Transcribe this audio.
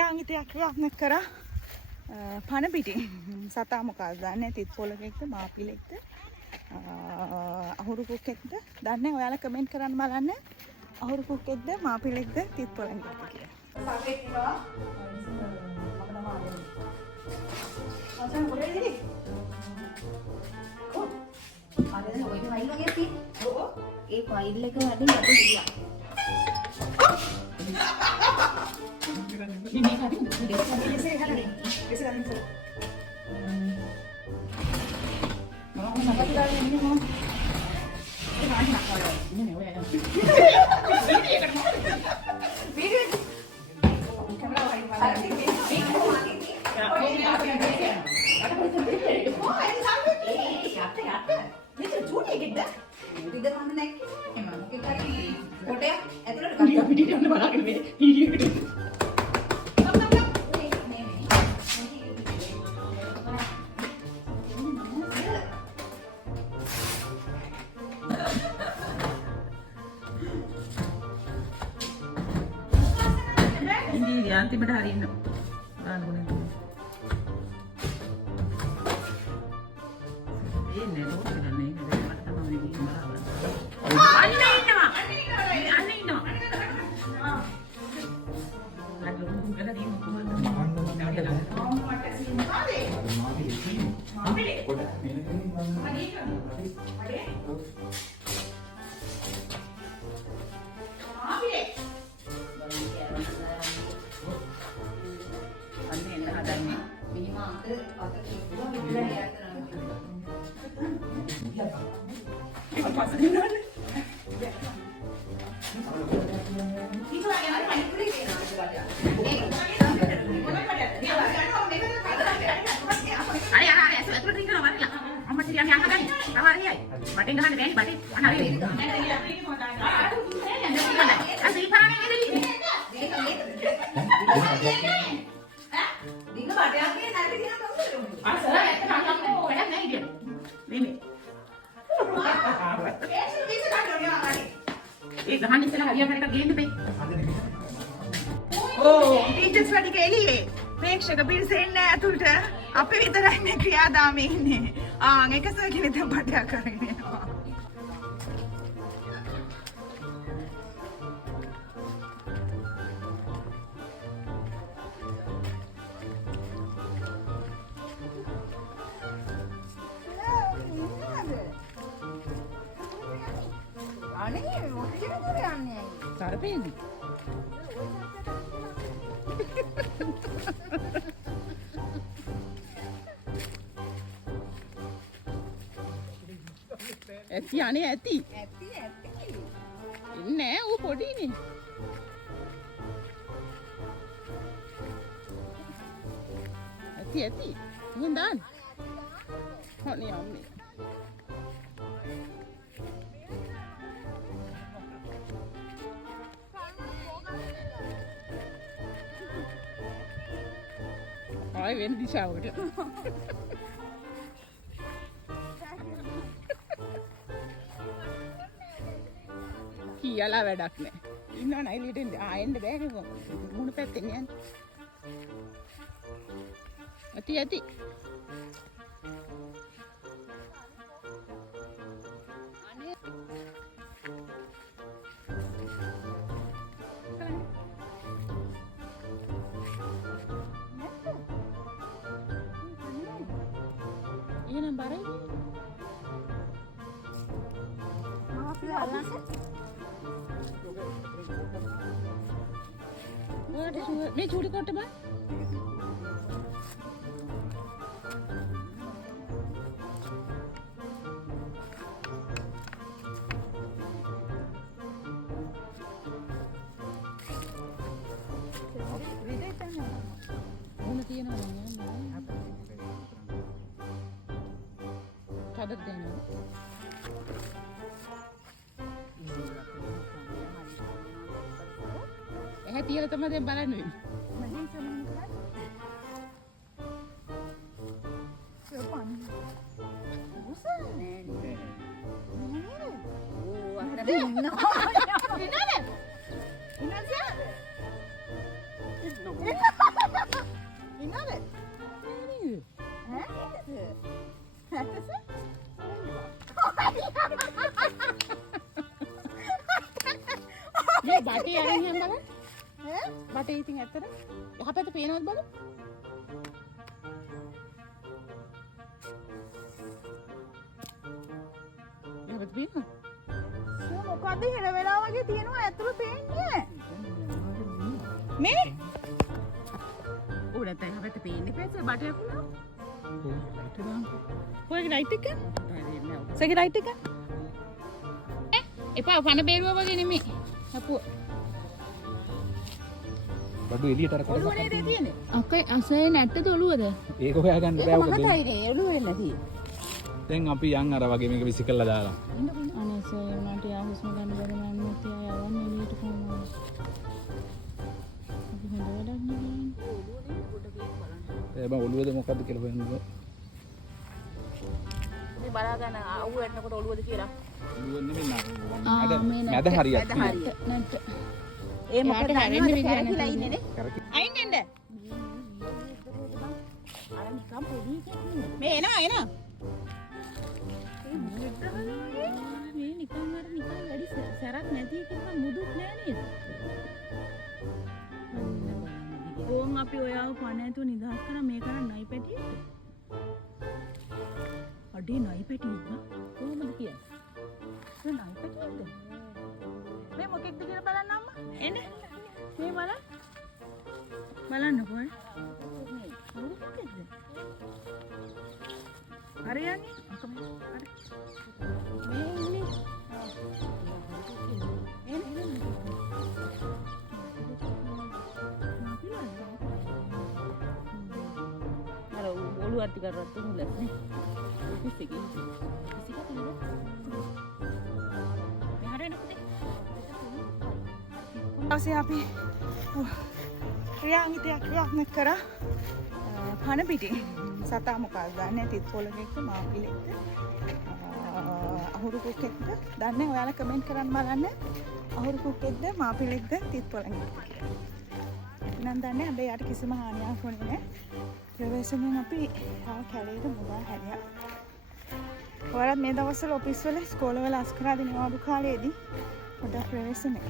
ක්‍රියාන්විතයක් ක්‍රියාත්මක කරා පණ පිටින් සතා මොකක්ද දන්නේ තිත් පොලකෙක්ද මාපිලෙක්ද අහුරු කුක්කෙක්ද දන්නේ ඔයාලා කමෙන්ට් කරන්න බලන්න අහුරු කුක්කෙක්ද මාපිලෙක්ද තිත් පොලකෙක්ද කියලා සාකේ තිනවා මම තමයි අර ඔය ෆයිල් වගේ තියෙන්නේ. ඔව්. ඒ ෆයිල් එක වැඩි යට ගියා. මේ හරිද? ඉතින් හරිද? ඉතින් හරිද? මම මොකක්ද කරන්නේ මම? ඒ මාත් නෑ. නේ ඔය යනවා. ඒකට මොකද? වීඩියෝ කැමරාව හරි බලන්න. මේක අන්තිමට හරින්න ගානගුණේ ඒ නෙලෝ කරන්නේ නේද මට තමයි මේ මරාවල අන්න ඉන්නවා ලකුණු ගල දින් කොහොමද මට සින්නාදේ මාපිලේ කොට ටීචර්ස් වැඩි කෙලියේ ප්‍රේක්ෂක පිරිස එන්නේ ඇතුළට අපි විතරයි මේ ක්‍රියාදාමේ ඉන්නේ. එක සර් කෙනෙක් දැන් පටයක් කරගෙන යනවා. අනේ මොකද යන්නේ? සරපේන්නේ. ඇති අනේ ඇති ඉන්නේ ඌ පොඩිනේ ඇති මම දාන්න හොනේ අම්මේ ආයි වෙන දිශාවකට කියලා වැඩක් නෑ ඉන්නවා නයි ලිටෙන් එන්න බෑ නේ මුණ පැත්තෙන් යන්න ඇති අනේ එනම් බරයි මාපිය අල්ලන්නේ මේ චූඩි කොට බා මොන තියෙනවා නේද කඩක් දෙනවා එහේ තියලා තමයි දැන් බලන්න වෙන්නේ මම සමන් කරා උසන්නේ නේ ඕ අතර ඉන්නවා ඉන්නද ඉන්නද වටේ ඉතින් ඇත්තට යහපැත පේනවද බලන්න. යහපැත පේනවද? මොකද්ද හෙළ වෙලා වගේ තියෙනවා ඇතුළ පේන්නේ. මේ උඩට යහපැත පේන්නේ පස්සේ බටයක් උනා. කොහෙද ලයිට් එක? සගේ ලයිට් එක? එපා පන බේරුවා වගේ නෙමෙයි. අපුව. බඩු එළියට අර කරලා. ඔළුවනේ තියෙන්නේ. අකේ අසේ නැට්ටද ඔළුවද? ඒක හොයාගන්න බෑ ඔක. මහතයිනේ ඔළුව වෙලා තියෙන්නේ. දැන් අපි යන් අර වගේ මේක විසි කරලා දාලා. අනේ සර් උනාට යා හුස්ම ගන්න බැරි නම් නැත්නම් යවන්නේ එළියට කොහොමද? අපි හොඳ වැඩක් නෙවෙයි. ඒ බා ඔළුවද මොකද්ද කියලා හොයන්න. මේ බලා ගන්න අවු වෙන්නකොට ඔළුවද කියලා. ඔළුව නෙමෙයි නේද? මැද හරියක්. නැත්ත. ඒ මොකද හැරෙන්නේ විදිහට ඉන්නේ නේ. අයින් එන්න. අර නිකම් පොඩි එකක් නේ. මේ එනවා. මේ නිකන් වැඩි සරක් නැති එකක් මුදුත් නෑ නේද? ඕන් අපි ඔයාව පණ ඇතුව නිදහස් කරා මේ කරන් නයි පැටියෙක්ද? අඩේ නයි පැටියෙක්ද? කොහොමද කියන්නේ? මේ නයි පැටියෙක්ද? මේ මොකෙක්ද කියලා බලන්න අම්මා. එන්න. මේ බලන්නකෝ. මොකෙක්ද? හරියන්නේ? මේ ඉන්නේ. අර ඔළුව අටි කරත් උලස් නේ. ඉස්සෙකේ. ඊපස්සේ අපි ක්‍රියාන්විතයක් ක්‍රියාත්මක කරා පණ පිටින් සතා මොකක්ද දන්නේ තිත් පොලකෙක්ද මාපිලෙක්ද අහුරු කුක්කෙක්ද දන්නේ ඔයාලා කමෙන්ට් කරන්න බලන්න අහුරු කුක්කෙක්ද මාපිලෙක්ද තිත් පොලකෙක්ද කියලා නම් දන්නේ හැබැයි යාට කිසිම හානියක් වුණේ නැහැ ප්‍රවේශමෙන් අපි කැලේට මුදා හැරියා ඔයාලත් මේ දවස්වල ඔෆිස් වල ස්කෝල වල අස්කරා දිනවලු කාලේදී පොඩ්ඩක් ප්‍රවේශමෙන්